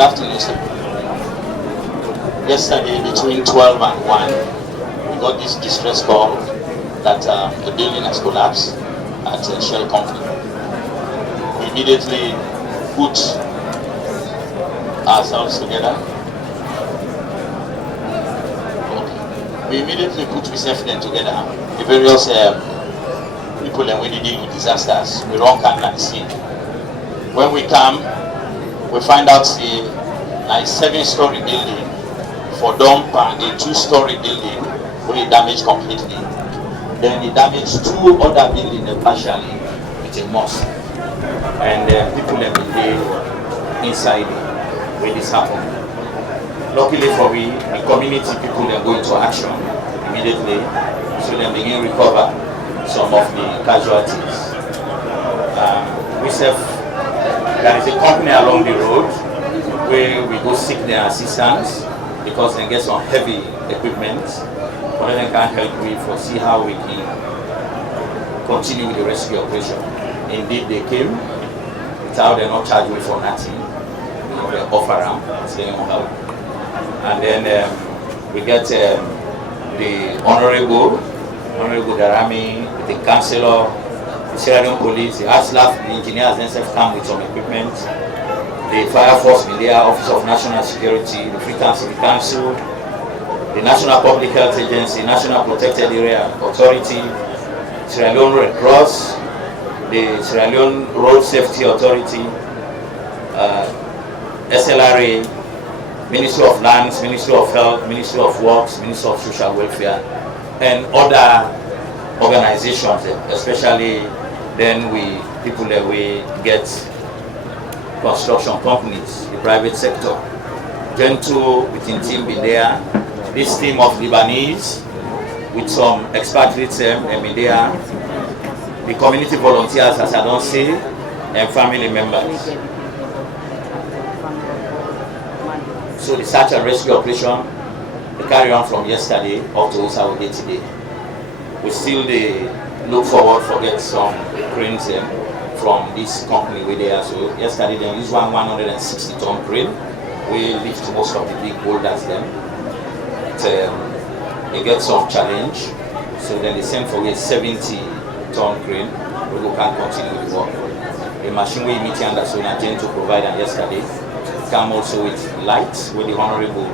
Good afternoon, sir. Yesterday, between 12 and 1, we got this distress call that the building has collapsed at Shell Company. We immediately put ourselves together. We immediately put reception together. The various people that we deal with disasters, we run camp at the scene. When we come, we find out a like 7-story building for dump and a 2-story building we damaged completely. Then he damaged 2 other buildings partially with a mosque. And people have been there inside where this happened. Luckily for we, the community people are going to action immediately, so they begin recover some of the casualties. There is a company along the road where we go seek their assistance because they get some heavy equipment, but then they can't help me for see how we can continue with the rescue operation. Indeed, they came without they're not charged me for nothing. They offer them, saying help. And then we get the Honorable Darami, the Councillor, the Sierra Leone Police, the ASLAF, the engineers themselves come with some equipment, the Fire Force Media, Office of National Security, the Freetown City Council, the National Public Health Agency, National Protected Area Authority, Sierra Leone Red Cross, the Sierra Leone Road Safety Authority, SLRA, Ministry of Lands, Ministry of Health, Ministry of Works, Ministry of Social Welfare, and other organizations, especially then people that we get construction companies, the private sector. Gentoo within team been there. This team of Lebanese with some expatriates been there. The community volunteers, as I don't say, and family members. So the search and rescue operation, they carry on from yesterday up to Saturday today. We still look forward for get some cranes from this company with there. So yesterday they used 160-ton crane. We lift most of the big boulders then. They get some challenge. So then they send for a 70-ton crane. We can continue the work. The machine we meet under so to provide and yesterday come also with lights with the honorable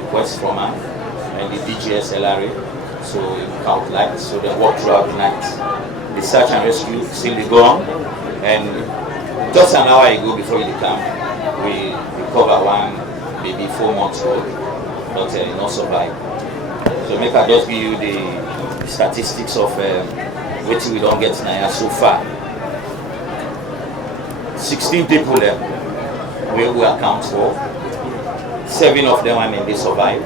request from her and the DGSLRA. So we count lights, so they walk throughout the night. The search and rescue still go on, and just an hour ago before you come, we recover one maybe 4 months old, but not survive. So make I just give you the statistics of what we don't get now so far. 16 people where we account for, 7 of them and they survive.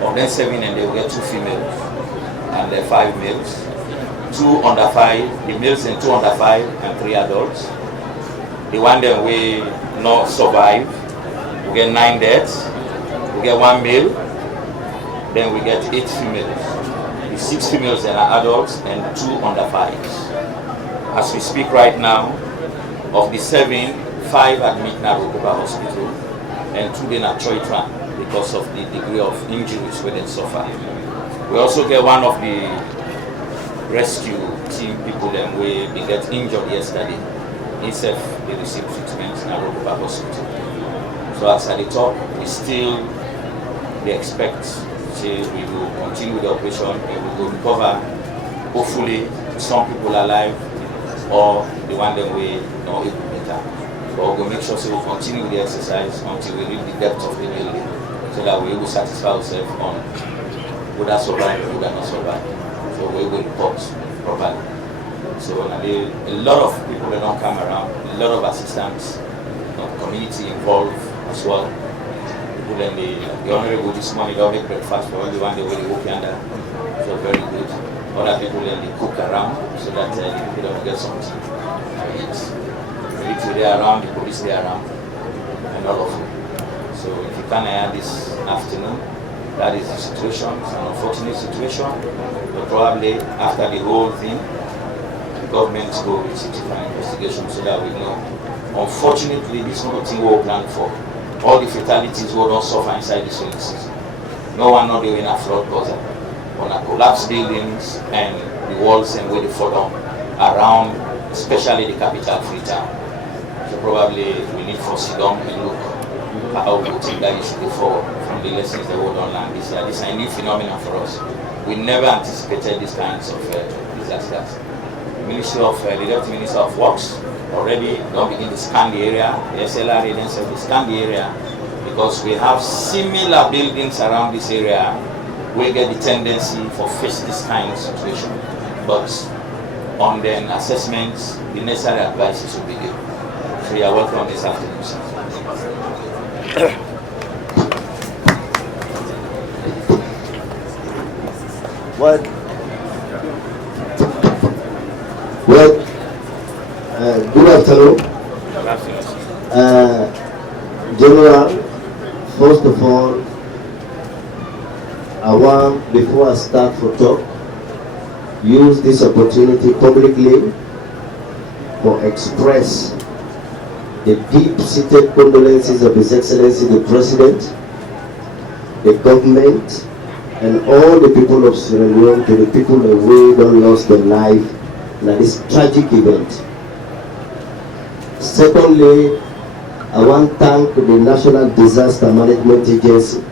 Of them 7 and they will get 2 females and 5 males. 2 under 5, the males and 2 under 5 and 3 adults. The one that we not survive, we get 9 deaths, we get 1 male, then we get 8 females. The 6 females that are adults and 2 under 5s. As we speak right now, of the 7, 5 admit now to Rukuba Hospital and 2 then at Choitran because of the degree of injuries where they suffer. We also get one of the rescue team people that we get injured yesterday. Himself, they received treatment in Rukuba Hospital. So as at the top, we still expect we will continue with the operation and we will recover hopefully some people alive or the one that we know it will better. But we'll make sure we will continue with the exercise until we reach the depth of the building so that we will satisfy ourselves on whether survive or whether not survive. So we will report properly. So a lot of people that don't come around, a lot of assistance, community involved as well. People and the honorable this morning don't make breakfast for everyone they will work under. So very good. Other people then they cook around so that the people don't get something to eat. The military they are around, the police they are around, and all of them. So if you can't hear this afternoon, that is the situation. It's an unfortunate situation, but probably after the whole thing, the government go with it for an investigation so that we know Unfortunately, this is not thing we planned for. All the fatalities we don't suffer inside this rainy season. No one not doing a flood cause on a collapsed buildings and the walls and where they fall down around, especially the capital Freetown. So probably we need to sit down and look at how we think that is before from the lessons that we don't learn this year. This is a new phenomenon for us. We never anticipated these kinds of disasters. The Deputy Minister of Works already don't begin to scan the area. The SLR themselves will scan the area because we have similar buildings around this area. We get the tendency for face this kind of situation. But on the assessments, the necessary advices will be given. So you are welcome this afternoon, sir. Good afternoon. General, first of all, I want, before I start for talk, use this opportunity publicly for express the deep-seated condolences of His Excellency the President, the government, and all the people of Sierra Leone, to the people who don't lost their life in this tragic event. Secondly, I want to thank the National Disaster Management Agency,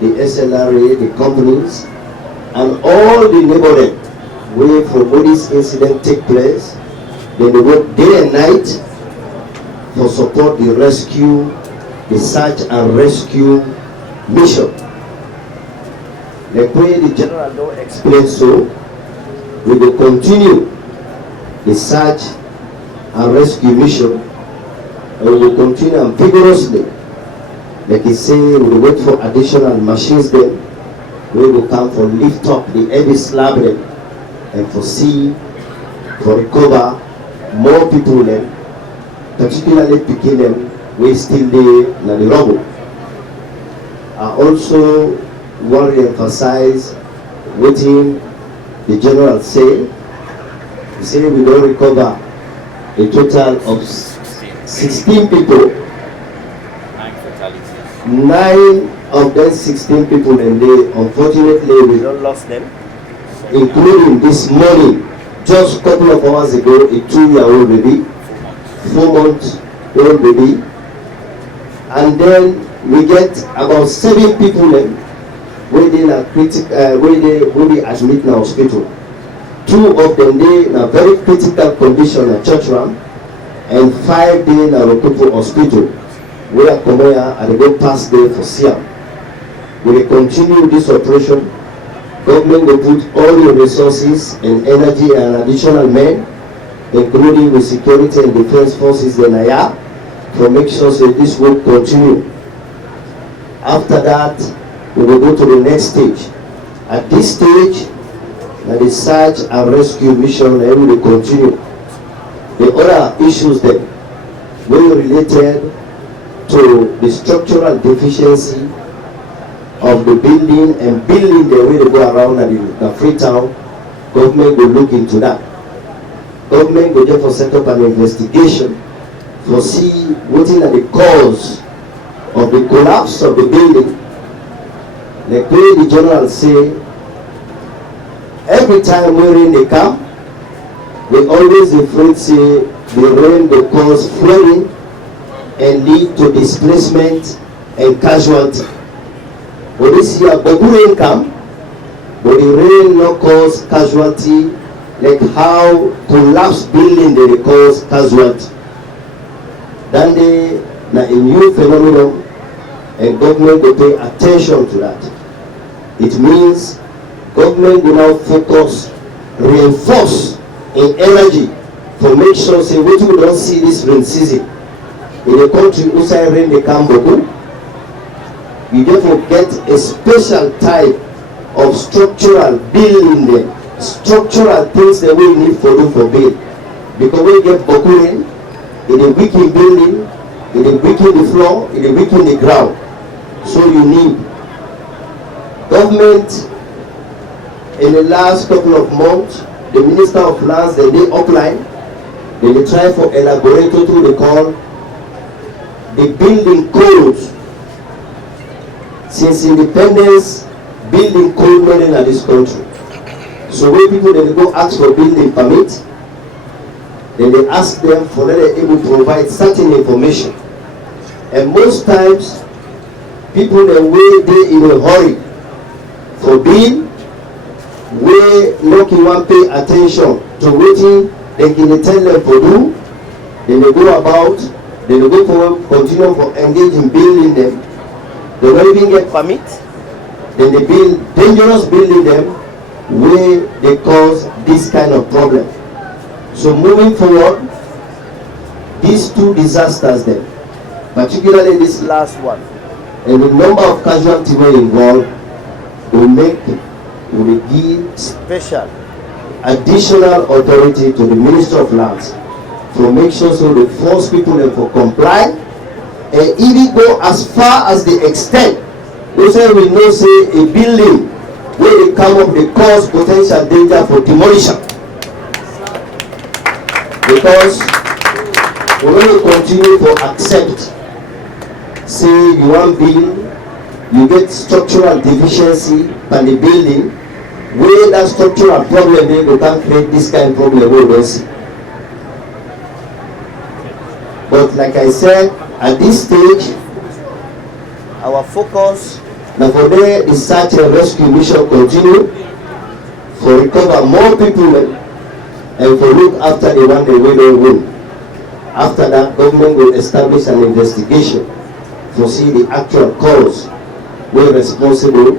the SLRA, the companies, and all the neighborhood where for this incident take place. They work day and night for support the rescue, the search and rescue mission. Like way the General Law explained so, we will continue the search and rescue mission, and we will continue vigorously. Like he say, we will wait for additional machines then, we will come for lift up the heavy slab then, and for see, for recover more people then, particularly picking them, we still there in the rubble. I also want to emphasize what the General say. He said we don't recover a total of 16 people. 9 fatalities. 9 of them 16 people, and they unfortunately we don't lost them, including this morning, just a couple of hours ago, a 2-year-old baby, 4-month-old baby, and then we get about 7 people then where they are where they admit in the hospital. 2 of them they in a very critical condition at Churchram, and 5 they in a Rokupu hospital where Komoya and they go past there for Siam. We will continue this operation. Government will put all the resources and energy and additional men, including the security and defense forces in Naya, to make sure that this will continue. After that, we will go to the next stage. At this stage, the search and rescue mission will continue. The other issues that were related to the structural deficiency of the building and building the way to go around the Freetown, government will look into that. Government will therefore set up an investigation to see what is the cause of the collapse of the building. Like the General say, every time we rain they come, we always afraid say the rain will cause flooding and lead to displacement and casualty. But this year, Bogu rain come, but the rain not cause casualty like how collapsed building they cause casualty. Then they a new phenomenon, and government will pay attention to that. It means government will now focus, reinforce in energy for make sure say we don't see this rain season. In the country outside rain they come Bogu, you therefore get a special type of structural building there, structural things that we need for do for build. Because we get Bogu rain, it will weaken building, it will weaken the floor, it will weaken the ground. So you need government. In the last couple of months, the Minister of Lands, they upline Then they try for elaborate what they call the building codes. Since independence, building code not in this country. So when people then they go ask for building permit, then they ask them for that they're able to provide certain information. And most times, people then wait they in a hurry for bill, where not one pay attention to waiting, they can tell them for do, then they go about, then they go for continue for engage in building them. They don't even get permit, then they build dangerous building them where they cause this kind of problem. So moving forward, these two disasters then, particularly this last one, and the number of casualties were involved, will give special additional authority to the Minister of Lands to make sure so they force people to comply, and even go as far as the extent we say we know say a building where they come up they cause potential danger for demolition. Because we will continue to accept, say you want building, you get structural deficiency by the building, where that structural problem they can create this kind of problem we don't see. But like I said, at this stage, our focus now for the search and rescue mission continue, for recover more people and for look after the one they will win. After that, government will establish an investigation to see the actual cause, where responsible,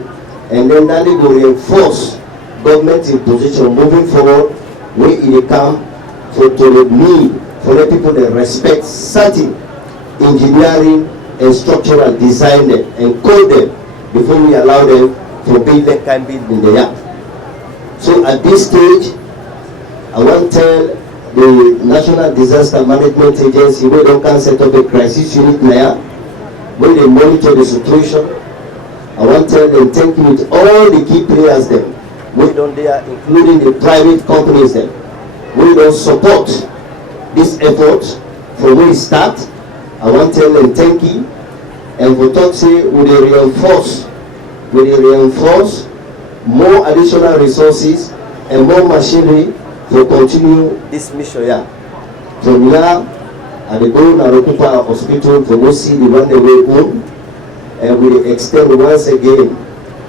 and then that they will reinforce government in position moving forward, where it come for to the need for the people that respect certain engineering and structural design them and code them before we allow them to build that kind of building there. So at this stage, I want to tell the National Disaster Management Agency where they can set up a crisis unit there, where they monitor the situation. I want to tell them thank you with all the key players them, we don't there, including the private companies them, we don't support this effort from where it start. I want to tell them thank you, and for talk say we reinforce more additional resources and more machinery to continue this mission here. From here, at the go to Rokupa Hospital to go see the one the way home, and we extend once again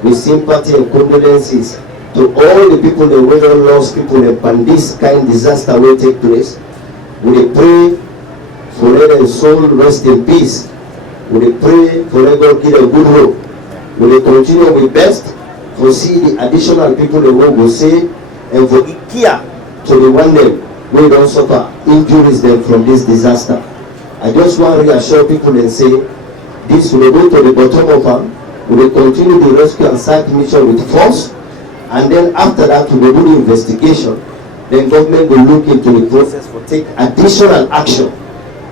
with sympathy and condolences to all the people that were lost people and this kind of disaster will take place. We pray for their soul rest in peace. We pray for their God give a good hope. We continue with best to see the additional people that will save and for care to the one that we don't suffer injuries them from this disaster. I just want to reassure people and say this will go to the bottom of them. We will continue the rescue and search mission with force, and then after that we will do the investigation. Then government will look into the process for take additional action.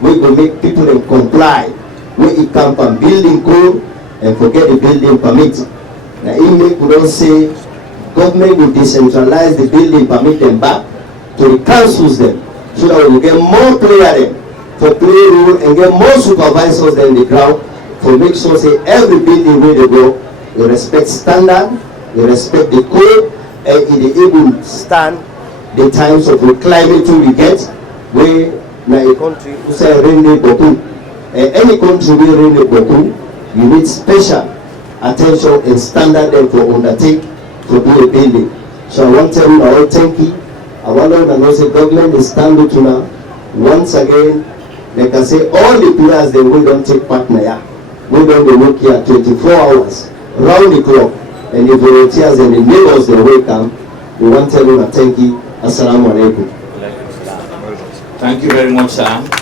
We will make people then comply where it come from building code and forget the building permit. Now if we don't say government will decentralize the building permit them back to the councils them, so that we will get more player them for play role and get more supervisors than the ground for make sure say every building where they go, you respect standard, you respect the code, and it is able to stand the times of the climate we get, where na a country who say rain boku, and any country where rain boku, you need special attention and standard them for undertake to do a building. So I want to tell you all thank you. I want to know say government is standing to now. Once again, like I say, all the players they will don't take part now. We don't work here 24 hours round the clock, and the volunteers and the neighbors they will come. We want to tell you thank you. Assalamu alaikum. Thank you very much, sir.